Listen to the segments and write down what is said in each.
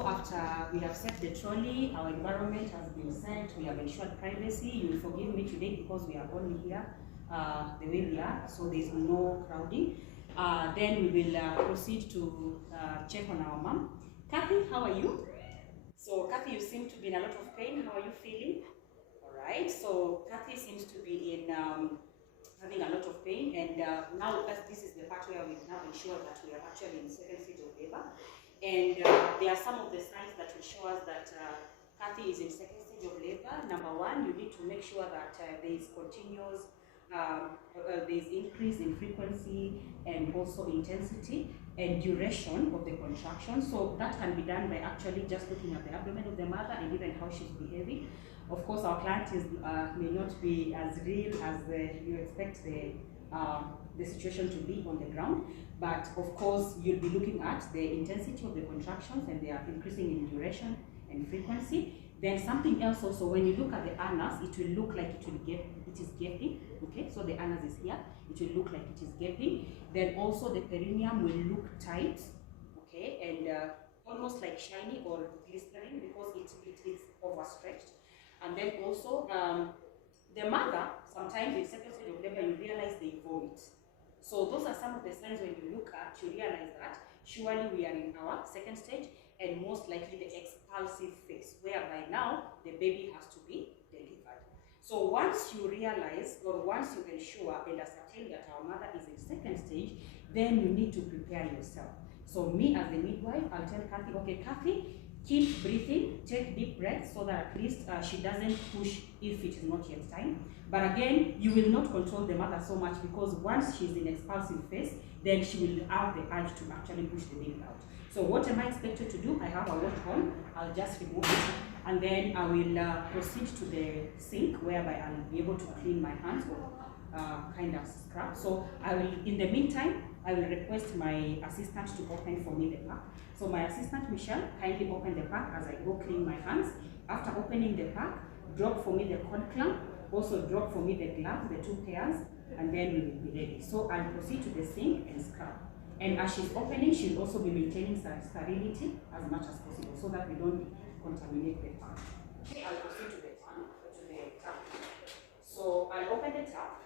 also, after we have set the trolley, our environment has been set, we have ensured privacy. You will forgive me today because we are only here the way we are, so there is no crowding. Then we will proceed to check on our mom. Kathy, how are you? So Kathy, you seem to be in a lot of pain. How are you feeling? All right. So Kathy seems to be in having a lot of pain, and now this is the part where we now ensure that we are actually in second stage of labor. And there are some of the signs that will show us that Kathy is in second stage of labor. Number one, you need to make sure that there is continuous, there is increase in frequency and also intensity and duration of the contraction. So that can be done by actually just looking at the abdomen of the mother and even how she's behaving. Of course, our client may not be as real as you expect the situation to be on the ground, but of course you'll be looking at the intensity of the contractions, and they are increasing in duration and frequency. Then something else also, when you look at the anus, it will look like it is gaping. Okay, so the anus is here, it will look like it is gaping. Then also the perineum will look tight, okay, and almost like shiny or glistering because it's overstretched. And then also the mother, sometimes in second stage of labor, you realize they vomit. So those are some of the signs when you look at, you realize that surely we are in our second stage, and most likely the expulsive phase, whereby now the baby has to be delivered. So once you realize, or once you ensure and ascertain that our mother is in second stage, then you need to prepare yourself. So me as the midwife, I'll tell Kathy, okay, Kathy, keep breathing, take deep breaths so that at least she doesn't push if it is not yet time. But again, you will not control the mother so much, because once she's in expulsive phase, then she will have the urge to actually push the baby out. So what am I expected to do? I have a watch on, I'll just remove it, and then I will proceed to the sink, whereby I'll be able to clean my hands with kind of scrub. So I will, in the meantime, I will request my assistant to open for me the pack. So my assistant, Michelle, kindly open the pack as I go clean my hands. After opening the pack, drop for me the cord clamp, also drop for me the gloves, the 2 pairs, and then we will be ready. So I'll proceed to the sink and scrub. And as she's opening, she'll also be maintaining sterility as much as possible so that we don't contaminate the pack. Okay, I'll proceed to the tap. So I'll open the tap.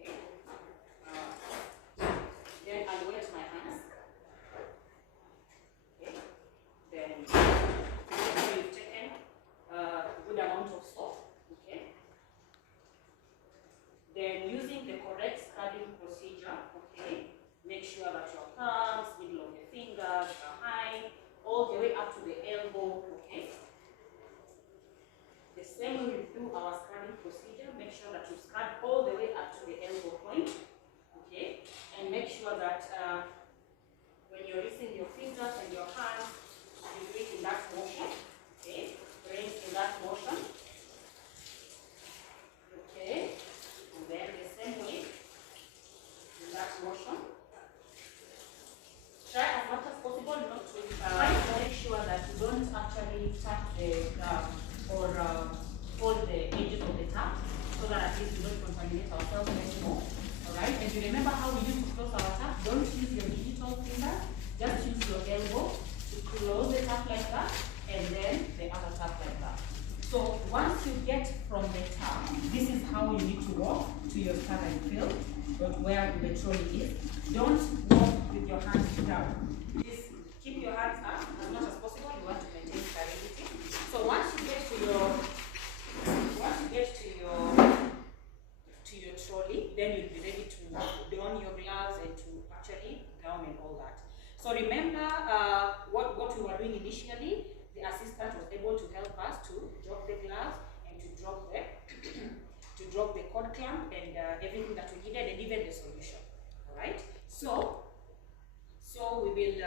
Okay. Then I'll wet my hands. Okay. Then we've taken a good amount of soap. Okay. Then using the correct scrubbing procedure, okay, make sure that your thumbs, middle of the fingers, behind, all the way up to the elbow, okay. The same way we do our scrubbing procedure, make sure that you scrub all the way up to the elbow point, okay, and make sure that when you're using your fingers and your hands, you do it in that motion, okay, rinse in that motion, okay, and then the same way in that motion. Try as much as possible not to make sure that you don't actually tap the or hold the edges of the tap, so that at least we don't contaminate ourselves anymore. Alright, and you remember how we used to close our tap? Don't use your digital finger, just use your elbow to close the tap like that, and then the other tap like that. So once you get from the tap, this is how you need to walk to your sterile field, where the trolley is. Don't walk with your hands down. Please keep your hands up as much as possible. You want to maintain sterility. So once you get to your trolley, then you'll be ready to don your gloves and to actually gown and all that. So remember what we were doing initially. The assistant was able to help us to drop the gloves and to drop the cord clamp and everything that we needed, and even the solution. All right. So we will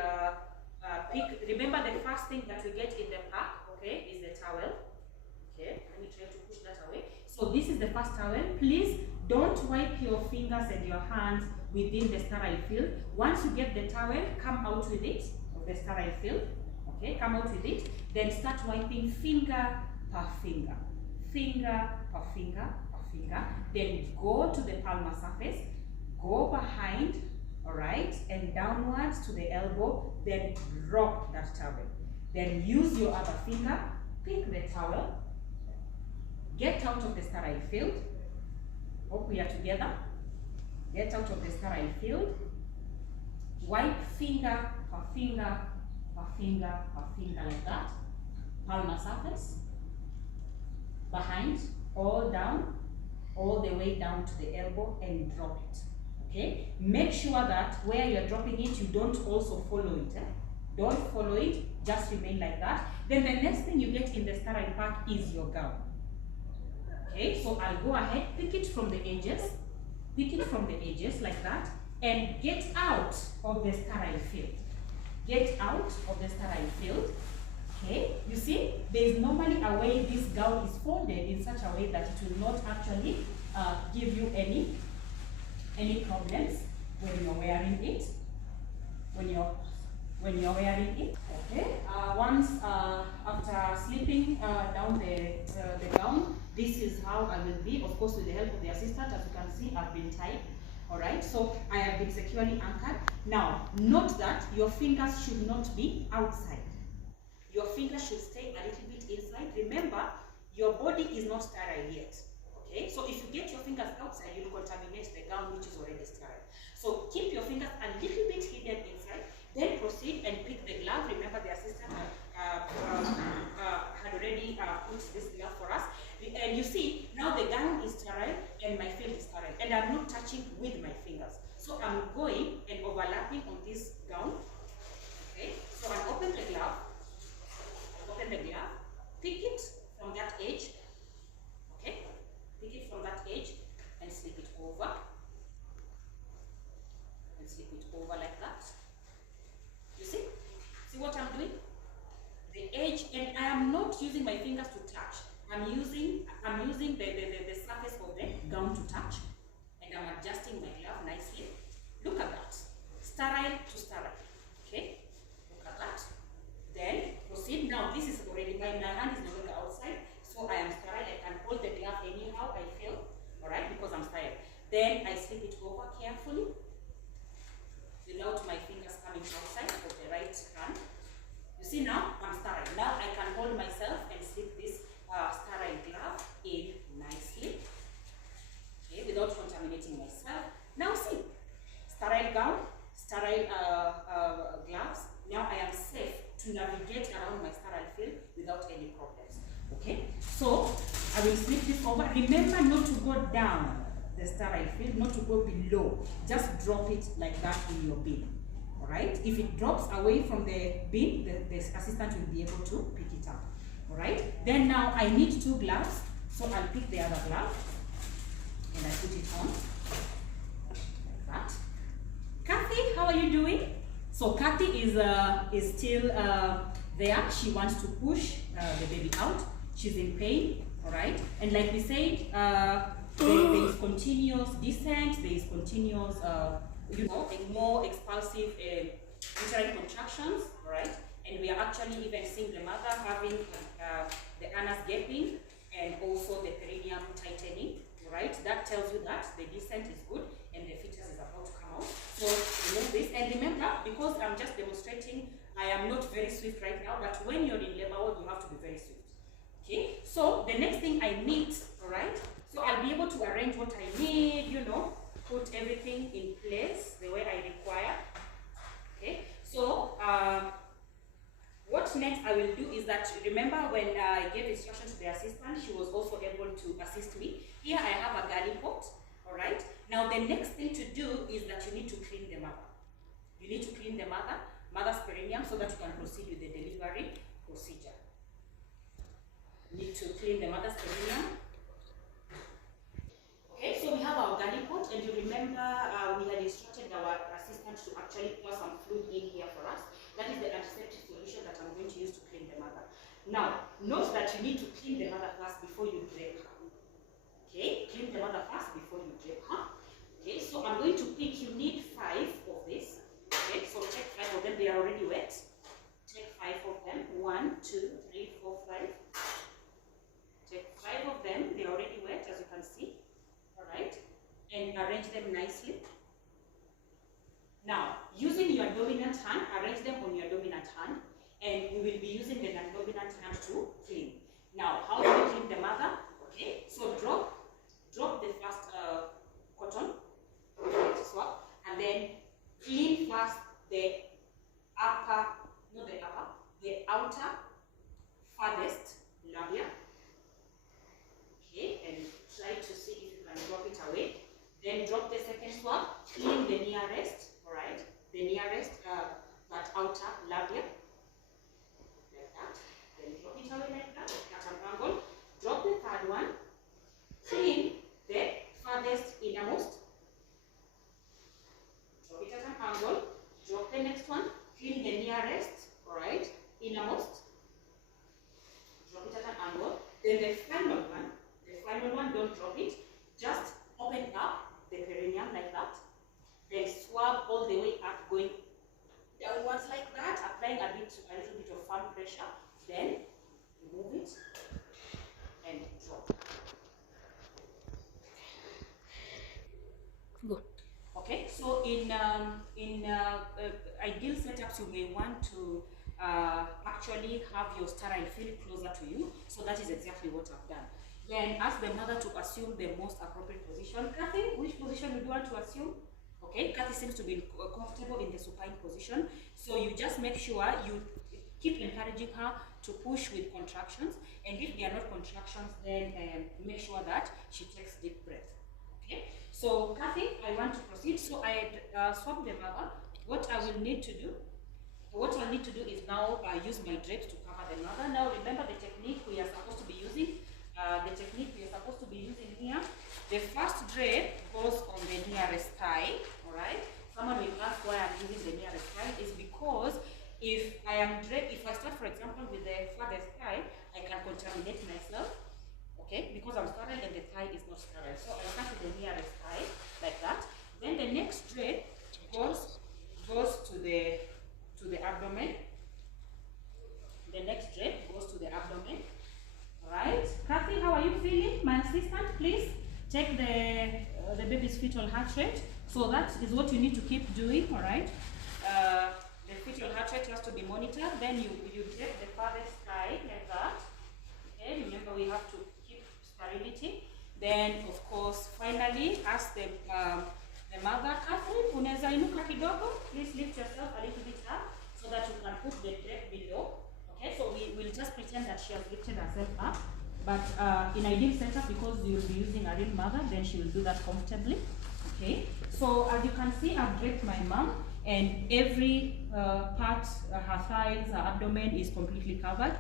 pick. Remember, the first thing that we get in the pack, okay, is the towel. Okay, let me try to push that away. So this is the first towel. Please don't wipe your fingers and your hands within the sterile field. Once you get the towel, come out with it of the sterile field. Okay, come out with it. Then start wiping finger per finger, finger per finger per finger. Then go to the palmar surface, go behind, all right, and downwards to the elbow. Then drop that towel. Then use your other finger, pick the towel, get out of the sterile field. Hope we are together. Get out of the sterile field. Wipe finger per finger per finger per finger like that. Palmar surface. Behind, all down, all the way down to the elbow and drop it. Okay? Make sure that where you're dropping it, you don't also follow it. Don't follow it, just remain like that. Then the next thing you get in the sterile part is your gown. Okay, so I'll go ahead, pick it from the edges, like that, and get out of the sterile field. Get out of the sterile field. Okay, you see, there is normally a way this gown is folded in such a way that it will not actually give you any problems when you're wearing it. When you're wearing it. Okay. Once after slipping down the gown, this is how I will be. Of course, with the help of the assistant, as you can see, I've been tied. All right. So I have been securely anchored. Now, note that your fingers should not be outside. Your fingers should stay a little bit inside. Remember, your body is not sterile yet. Okay. So if you get your fingers outside, you'll contaminate the gown, which is already sterile. So keep your fingers a little bit hidden inside. Then proceed and pick the glove. Remember, the assistant had already put this glove for us. And you see, now the gown is sterile and my field is sterile. And I'm not touching with my fingers. So I'm going and overlapping on this gown. Okay, so I open the glove. Pick it from that edge. Okay, pick it from that edge and slip it over. And slip it over like that. You see? See what I'm doing? The edge, and I am not using my fingers to touch. I'm using the surface of the gown to touch, and I'm adjusting my glove nicely. Look at that. Sterile to sterile. Okay? Look at that. Then proceed. Now this is already my hand is no longer outside, so I am sterile. I can hold the glove anyhow I feel. Alright, because I'm sterile. Then I slip it over carefully without my fingers coming outside of the right hand. You see, now I'm sterile. Now I can hold myself and slip this sterile glove in nicely, okay, without contaminating myself. Now see, sterile gown, sterile gloves. Now I am safe to navigate around my sterile field without any problems. Okay, so I will slip this over. Remember not to go down the sterile field, not to go below. Just drop it like that in your bin. Alright, if it drops away from the bin, the assistant will be able to pick it up. Alright, then now I need two gloves, so I'll pick the other glove and I put it on like that. Kathy, how are you doing? So Kathy is still there. She wants to push the baby out. She's in pain. Alright, and like we said, there is continuous descent. There is continuous more expulsive uterine contractions, right? And we are actually even seeing the mother having the anus gaping and also the perineum tightening, right? That tells you that the descent is good and the fetus is about to come out. So remove this, and remember, because I'm just demonstrating, I am not very swift right now, but when you're in labor ward, you have to be very swift. Okay, so the next thing I need, alright, so I'll be able to arrange what I need, put everything in place the way I require. Okay, so what next I will do is that, remember when I gave instructions to the assistant, she was also able to assist me. Here I have a galley pot. Alright, now the next thing to do is that you need to clean the mother. You need to clean the mother's perineum, so that you can proceed with the delivery procedure. You need to clean the mother's perineum. Okay, so we have our galley pot, and you remember we had instructed our assistant to actually pour some fluid in here for us. That is the antiseptic solution that I'm going to use to clean the mother. Now, note that you need to clean the mother first before you drape her. Okay, clean the mother first before you drape her. Okay, so I'm going to pick, you need 5 of this. Okay, so take 5 of them, they are already wet. Take 5 of them, 1, 2, 3, 4, 5. Take 5 of them, they are already wet, as you can see. Alright, and arrange them nicely. Now, using your dominant hand, arrange them on your dominant hand, and and we will be using the non-dominant hand to clean. Now, how do we clean the mother? Okay, so drop the first cotton swab, and then clean first the outer farthest labia. Okay, and try to see if you can drop it away. Then drop the second swab, clean the nearest, alright, the nearest that outer labia, like that. Then drop it away like that, at an angle. Drop the third one, clean the farthest innermost. Drop it at an angle. Drop the next one, clean the nearest, alright, innermost. Drop it at an angle. Then the final one, don't drop it, just open up the perineum like that. Then swab all the way up, going downwards like that, applying a little bit of firm pressure. Then remove it and drop. Good. Okay, so in ideal setups, you may want to actually have your sterile field closer to you. So that is exactly what I've done. Then ask the mother to assume the most appropriate position. Kathy, which position would you want to assume? Okay, Kathy seems to be comfortable in the supine position. So you just make sure you keep encouraging her to push with contractions. And if they are not contractions, then make sure that she takes deep breath. Okay, so Kathy, I want to proceed. So I swabbed the mother. What I'll need to do is now use my drapes to cover the mother. Now remember the technique we are supposed to be using. Here, the first drape goes on the nearest thigh. All right. Someone will ask why I'm using the nearest thigh. Is because if I start, for example, with the farthest thigh, I can contaminate myself. Okay, because I'm sterile and the thigh is not sterile. So I start with the nearest thigh like that. Then the next drape goes to the abdomen. The next drape goes to the abdomen. Right, Kathy, how are you feeling? My assistant, please check the baby's fetal heart rate. So that is what you need to keep doing. All right, the fetal heart rate has to be monitored. Then you take the farthest thigh like that. Okay, remember we have to keep sterility. Then of course, finally, ask the mother, Kathy, unaweza inuka kidogo. Please lift yourself a little bit up so that you can put the drape below. Okay, so we will just pretend that she has lifted herself up, but in ideal setup, because you will be using a real mother, then she will do that comfortably. Okay, so as you can see, I've draped my mom, and every part, her thighs, her abdomen is completely covered.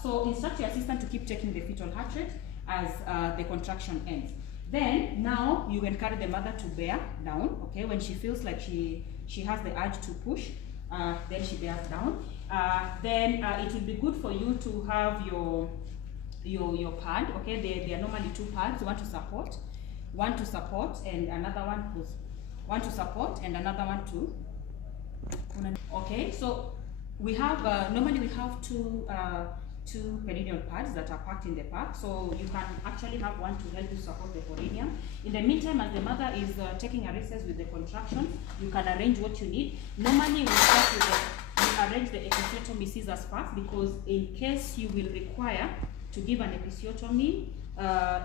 So instruct your assistant to keep checking the fetal heart rate as the contraction ends. Then now you encourage the mother to bear down. Okay, when she feels like she has the urge to push, then she bears down. Then it will be good for you to have your pad. Okay, there are normally two pads, one to support and another one to support and another one to. Okay, so we have normally we have two perineal pads that are packed in the pack, so you can actually have one to help you support the perineum. In the meantime, as the mother is taking a recess with the contractions, you can arrange what you need. Normally we arrange the episiotomy scissors first, because in case you will require to give an episiotomy,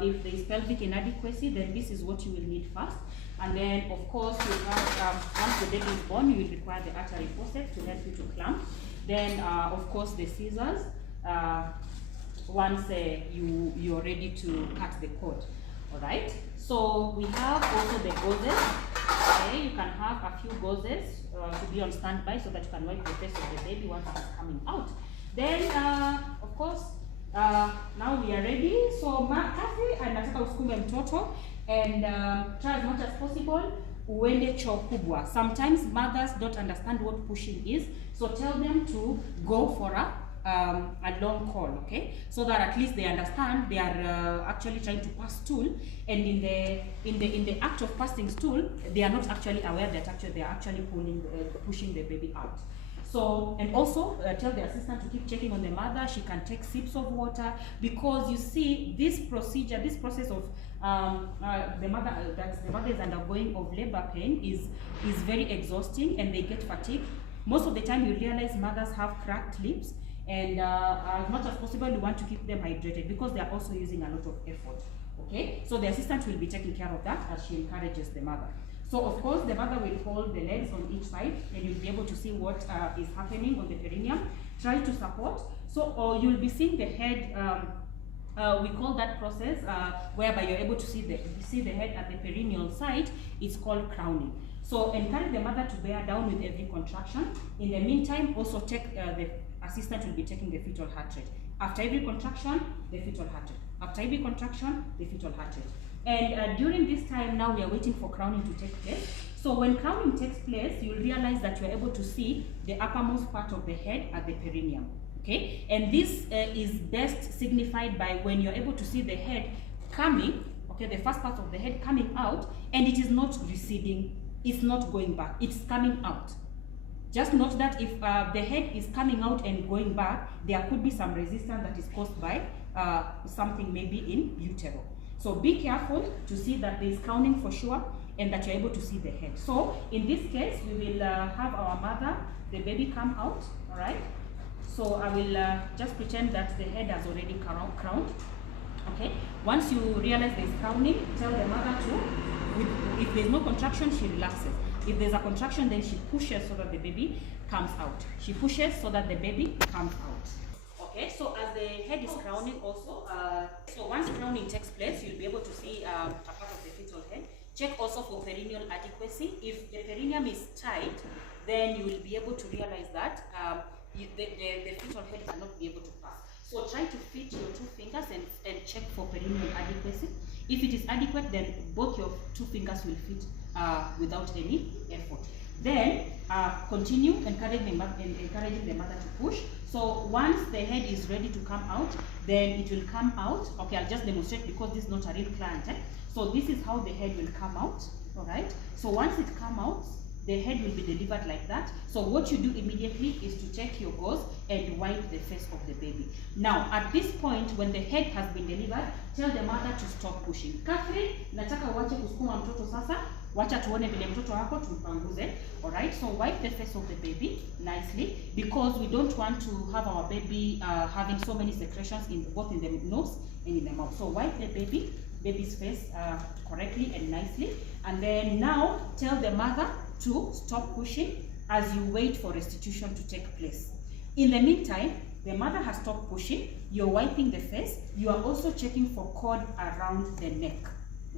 if there is pelvic inadequacy, then this is what you will need first. And then of course you have, once the baby is born, you will require the artery forceps to help you to clamp. Then of course the scissors, once you're ready to cut the cord. Alright, so we have also the gauzes. Okay, you can have a few gauzes to be on standby so that you can wipe the face of the baby once it's coming out. Then of course now we are ready. So Kathy, anataka usukume mtoto and try as much as possible uende choo kubwa. Sometimes mothers don't understand what pushing is, so tell them to go for a long call, okay, so that at least they understand they are actually trying to pass stool, and in the act of passing stool, they are not actually aware that they are actually pushing the baby out. So, and also tell the assistant to keep checking on the mother. She can take sips of water, because you see this process of the mother is undergoing of labor pain is very exhausting, and they get fatigued. Most of the time you realize mothers have cracked lips, and as much as possible you want to keep them hydrated because they are also using a lot of effort. Okay, so the assistant will be taking care of that as she encourages the mother. So of course the mother will hold the legs on each side, and you'll be able to see what is happening on the perineum. Try to support. So you'll be seeing the head. We call that process whereby you're able to see the head at the perineal site. It's called crowning. So encourage the mother to bear down with every contraction. In the meantime, also take the assistant will be taking the fetal heart rate. After every contraction, the fetal heart rate. After every contraction, the fetal heart rate. And during this time now, we are waiting for crowning to take place. So when crowning takes place, you'll realize that you're able to see the uppermost part of the head at the perineum. Okay, and this is best signified by when you're able to see the head coming, okay, the first part of the head coming out, and it is not receding, it's not going back, it's coming out. Just note that if the head is coming out and going back, there could be some resistance that is caused by something maybe in utero. So be careful to see that there is crowning for sure and that you're able to see the head. So in this case, we will have our mother, the baby come out, all right? So I will just pretend that the head has already crowned. Okay. Once you realize there's crowning, tell the mother to, if there's no contraction, she relaxes. If there's a contraction, then she pushes so that the baby comes out. She pushes so that the baby comes out. Okay. So as the head is crowning also, so once crowning takes place, you'll be able to see a part of the fetal head. Check also for perineal adequacy. If the perineum is tight, then you will be able to realize that the fetal head cannot be able to pass. So try to fit your two fingers and check for perineal adequacy. If it is adequate, then both your two fingers will fit without any effort. Then continue encouraging the mother to push. So once the head is ready to come out, then it will come out. Okay, I'll just demonstrate because this is not a real client. So this is how the head will come out. All right. So once it comes out, the head will be delivered like that. So what you do immediately is to take your gauze and wipe the face of the baby. Now, at this point, when the head has been delivered, tell the mother to stop pushing. Catherine, nataka uache kusukuma mtoto sasa. Wacha tuone vile mtoto wako tumpanguze. Alright, so wipe the face of the baby nicely because we don't want to have our baby having so many secretions both in the nose and in the mouth. So wipe the baby's face correctly and nicely. And then now tell the mother to stop pushing as you wait for restitution to take place. In the meantime, the mother has stopped pushing, you're wiping the face, you are also checking for cord around the neck,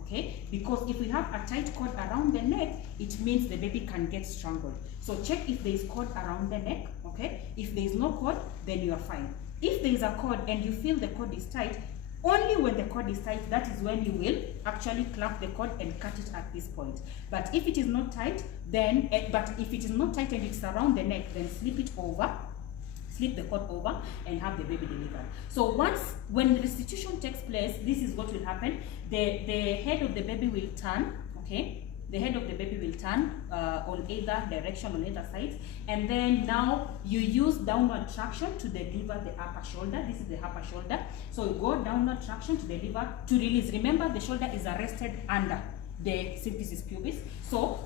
okay? Because if we have a tight cord around the neck, it means the baby can get strangled. So check if there is cord around the neck, okay? If there is no cord, then you are fine. If there is a cord and you feel the cord is tight, only when the cord is tight, that is when you will actually clamp the cord and cut it at this point. But if it is not tight, then, if it is not tight and it's around the neck, then slip the cord over and have the baby delivered. So when the restitution takes place, this is what will happen. The head of the baby will turn, okay? The head of the baby will turn on either direction, on either side, and then now you use downward traction to deliver the upper shoulder. This is the upper shoulder. So you go downward traction to deliver, to release. Remember, the shoulder is arrested under the symphysis pubis. So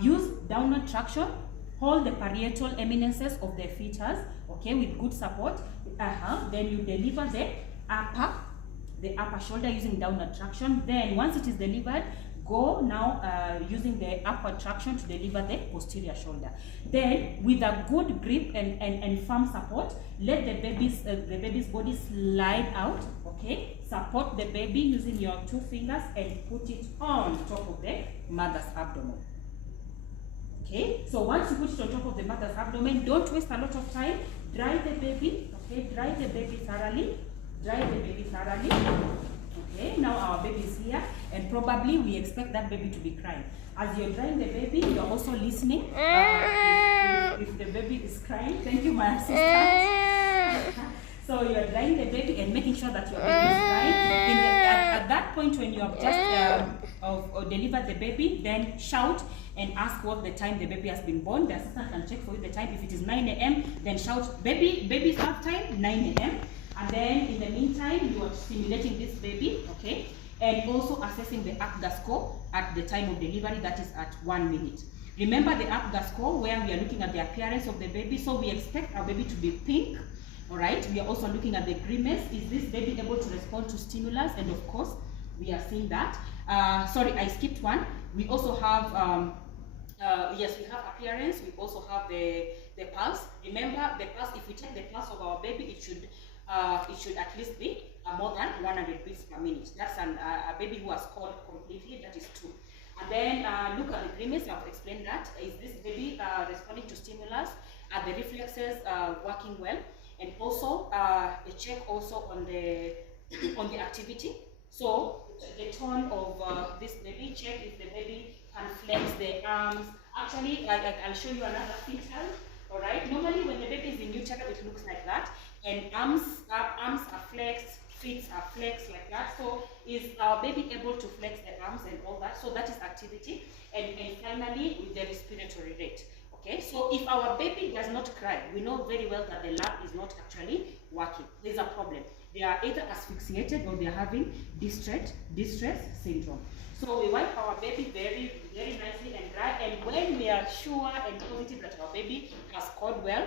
use downward traction, hold the parietal eminences of the fetus, okay, with good support. Then you deliver the upper shoulder using downward traction. Then once it is delivered, go now using the upward traction to deliver the posterior shoulder. Then with a good grip and firm support, let the baby's body slide out, okay? Support the baby using your two fingers and put it on top of the mother's abdomen. Okay, so once you put it on top of the mother's abdomen, don't waste a lot of time. Dry the baby, okay? Dry the baby thoroughly. Okay, now our baby is here, and probably we expect that baby to be crying. As you're drying the baby, you're also listening. If the baby is crying, thank you, my assistant. So you're drying the baby and making sure that your baby is crying. At that point, when you have just delivered the baby, then shout and ask what the time the baby has been born. The assistant can check for you the time. If it is 9 a.m., then shout, baby's bath time, 9 a.m. And then in the meantime, you are stimulating this baby, okay? And also assessing the ACDA score at the time of delivery, that is at 1 minute. Remember the APGAR score where we are looking at the appearance of the baby. So we expect our baby to be pink. All right. We are also looking at the grimace. Is this baby able to respond to stimulus? And of course, we are seeing that. Sorry, I skipped one. We also have yes, we have appearance. We also have the pulse. Remember the pulse. If we take the pulse of our baby, it should at least be more than 100 beats per minute. That's a baby who has scored completely. That is 2. And then look at the grimace. I've explained that. Is this baby responding to stimulus? Are the reflexes working well? And also a check also on the activity. So the tone of this baby, check if the baby can flex the arms. Actually, I'll show you another feature. All right. Normally, when the baby is in utero, it looks like that, and arms are flexed, feet are flexed like that. So, is our baby able to flex the arms and all that? So that is activity, and finally, with the respiratory rate. Okay. So if our baby does not cry, we know very well that the lab is not actually working. There's a problem. They are either asphyxiated or they are having distress syndrome. So we wipe our baby very, very nicely and dry, and when we are sure and positive that our baby has scored well,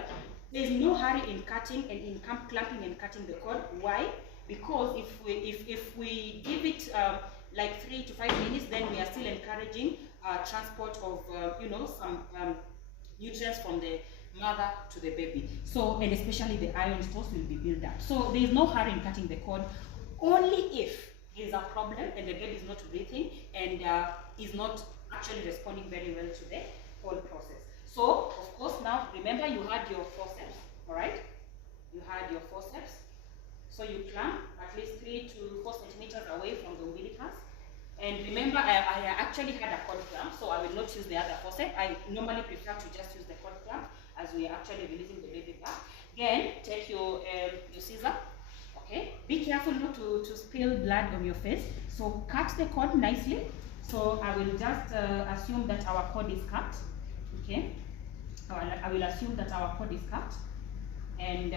there is no hurry in cutting and in clamping and cutting the cord. Why? Because if we give it like 3 to 5 minutes, then we are still encouraging transport of some nutrients from the mother to the baby. So, and especially the iron stores will be built up. So there is no hurry in cutting the cord, only if there is a problem and the baby is not breathing and is not actually responding very well to the whole process. So, of course, now remember you had your forceps, all right? You had your forceps. So you clamp at least 3 to 4 centimeters away from the umbilicus. And remember, I actually had a cord clamp, so I will not use the other forceps. I normally prefer to just use the cord clamp as we are actually releasing the baby back. Then take your scissor. Okay, be careful not to spill blood on your face. So cut the cord nicely. So I will just assume that our cord is cut. Okay, I will assume that our cord is cut, and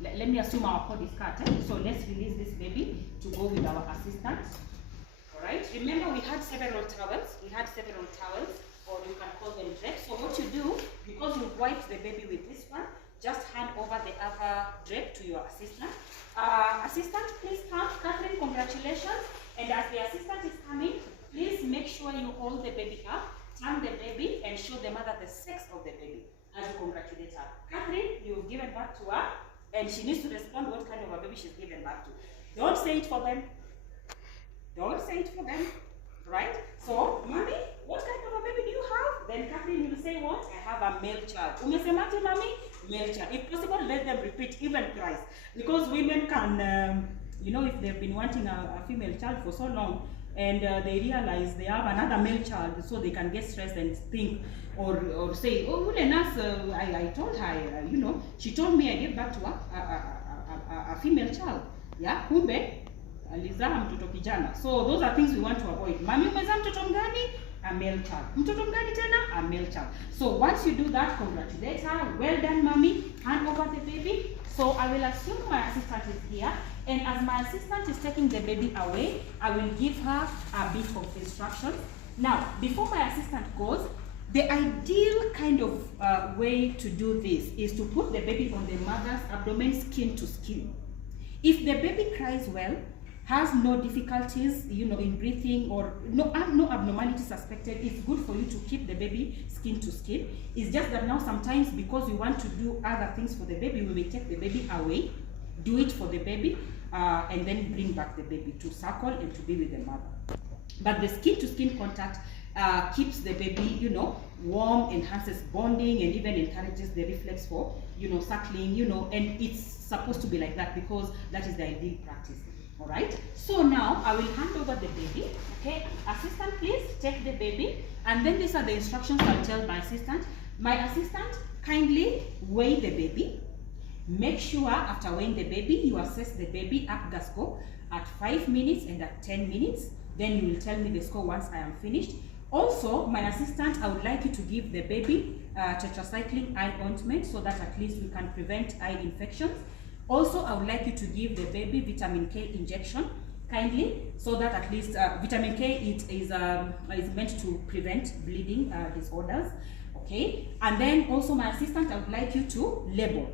let me assume our cord is cut. So let's release this baby to go with our assistant. All right. Remember, we had several towels. Or you can call them drapes. So what you do, because you wiped the baby with this one, just hand over the other drape to your assistant. Assistant, please come. Catherine, congratulations. And as the assistant is coming, please make sure you hold the baby up, turn the baby, and show the mother the sex of the baby as you congratulate her. Catherine, you've given birth to her, and she needs to respond what kind of a baby she's given birth to. Don't say it for them. Right? So, mommy, what kind of a baby do you have? Then Catherine will say what? I have a male child. Umesemate, mommy? Male child. If possible, let them repeat even twice. Because women can, if they've been wanting a female child for so long, and they realize they have another male child, so they can get stressed and think, or say, oh, I told her, she told me I gave birth to a female child. Yeah, kumbe alizaa mtoto kijana. So those are things we want to avoid. Mami umezaa mtoto mgani? A male child. Mtoto mgani tena? A male child. So once you do that, congratulate her. Well done, mommy. Hand over the baby. So I will assume my assistant is here, and as my assistant is taking the baby away, I will give her a bit of instructions. Now, before my assistant goes, the ideal kind of way to do this is to put the baby on the mother's abdomen, skin to skin. If the baby cries well, has no difficulties, in breathing, or no abnormality suspected, it's good for you to keep the baby skin to skin. It's just that now sometimes, because we want to do other things for the baby, we will take the baby away, do it for the baby, and then bring back the baby to suckle and to be with the mother. But the skin to skin contact keeps the baby, warm, enhances bonding, and even encourages the reflex for, suckling, and it's supposed to be like that because that is the ideal practice. All right, so now I will hand over the baby. Okay, assistant, please take the baby, and then these are the instructions I'll tell my assistant. My assistant, kindly weigh the baby. Make sure after weighing the baby, you assess the baby APGAR score at 5 minutes and at 10 minutes. Then you will tell me the score once I am finished. Also, my assistant, I would like you to give the baby tetracycline eye ointment so that at least we can prevent eye infections. Also, I would like you to give the baby vitamin K injection kindly, so that at least vitamin K is meant to prevent bleeding disorders. Okay, and then also my assistant, I would like you to label.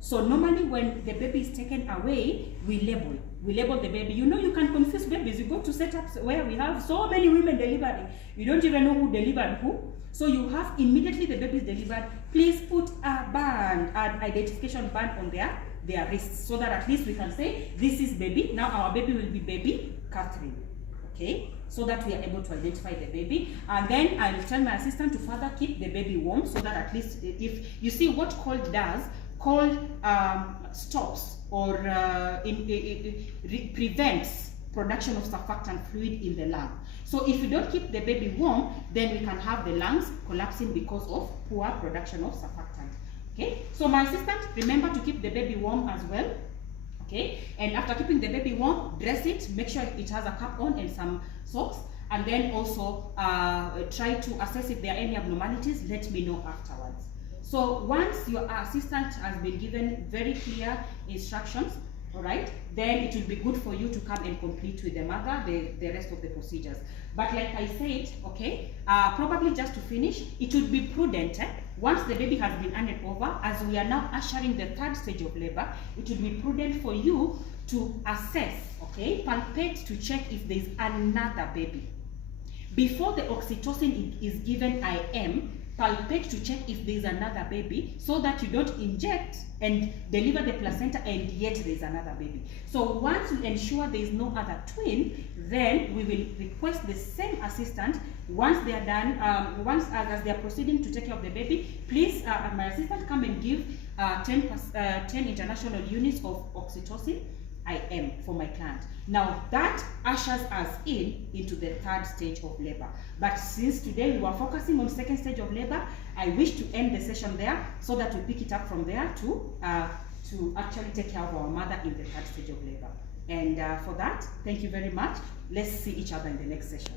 So normally when the baby is taken away, we label the baby. You know, you can confuse babies. You go to setups where we have so many women delivering, you don't even know who delivered who. So you have immediately the baby is delivered, please put a band, an identification band on their wrists, so that at least we can say this is baby. Now our baby will be baby Catherine. Okay, so that we are able to identify the baby. And then I will tell my assistant to further keep the baby warm, so that at least, if you see what cold does, cold stops or prevents production of surfactant fluid in the lung. So if you don't keep the baby warm, then we can have the lungs collapsing because of poor production of surfactant. Okay, so my assistant, remember to keep the baby warm as well. Okay, and after keeping the baby warm, dress it, make sure it has a cap on and some socks, and then also try to assess if there are any abnormalities. Let me know afterwards. So once your assistant has been given very clear instructions, all right, then it will be good for you to come and complete with the mother the rest of the procedures. But like I said, okay, probably just to finish, it would be prudent, once the baby has been handed over, as we are now ushering the 3rd stage of labor, it would be prudent for you to assess, okay, palpate to check if there is another baby. Before the oxytocin is given IM, palpate to check if there is another baby, so that you don't inject and deliver the placenta and yet there is another baby. So once we ensure there is no other twin, then we will request the same assistant, once they are done, as they are proceeding to take care of the baby, please, my assistant, come and give 10 international units of oxytocin IM for my client. Now that ushers us into the 3rd stage of labor. But since today we were focusing on 2nd stage of labor, I wish to end the session there, so that we pick it up from there to actually take care of our mother in the 3rd stage of labor. And for that, thank you very much. Let's see each other in the next session.